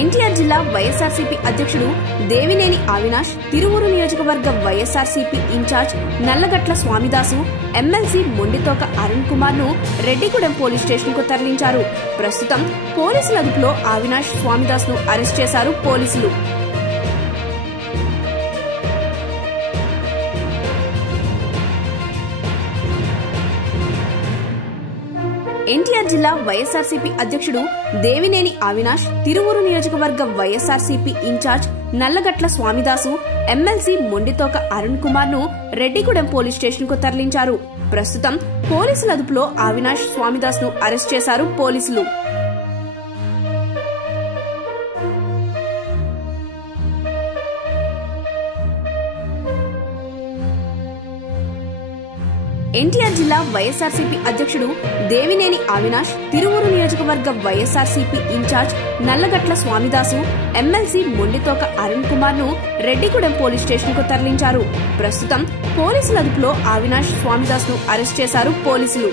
ఎన్టీఆర్ జిల్లా వైఎస్ఆర్సీపీ అధ్యక్షుడు దేవినేని అవినాష్, తిరువూరు నియోజకవర్గ వైఎస్ఆర్సీపీ ఇన్ఛార్జ్ నల్లగట్ల స్వామిదాసు, ఎమ్మెల్సీ మొండితోక అరుణ్ కుమార్ ను రెడ్డిగూడెం పోలీస్ స్టేషన్ కు తరలించారు. ప్రస్తుతం పోలీసుల అదుపులో అవినాష్, స్వామిదాస్ ను అరెస్ట్ చేశారు పోలీసులు. ఎన్టీఆర్ జిల్లా వైఎస్ఆర్సీపీ అధ్యక్షుడు దేవినేని అవినాష్, తిరువూరు నియోజకవర్గ వైఎస్ఆర్సీపీ ఇన్ఛార్జ్ నల్లగట్ల స్వామిదాసు, ఎమ్మెల్సీ మొండితోక అరుణ్ కుమార్ ను రెడ్డిగూడెం పోలీస్ స్టేషన్ కు తరలించారు. ప్రస్తుతం పోలీసుల అదుపులో అవినాష్, స్వామిదాస్ ను అరెస్ట్ చేశారు పోలీసులు. ఎన్టీఆర్ జిల్లా వైఎస్ఆర్సీపీ అధ్యక్షుడు దేవినేని అవినాష్, తిరువూరు నియోజకవర్గ వైఎస్ఆర్సీపీ ఇన్ఛార్జ్ నల్లగట్ల స్వామిదాసు, ఎమ్మెల్సీ మొండితోక అరుణ్ కుమార్ ను రెడ్డిగూడెం పోలీస్ స్టేషన్ కు తరలించారు. ప్రస్తుతం పోలీసుల అదుపులో అవినాష్, స్వామిదాస్ ను అరెస్ట్ చేశారు పోలీసులు.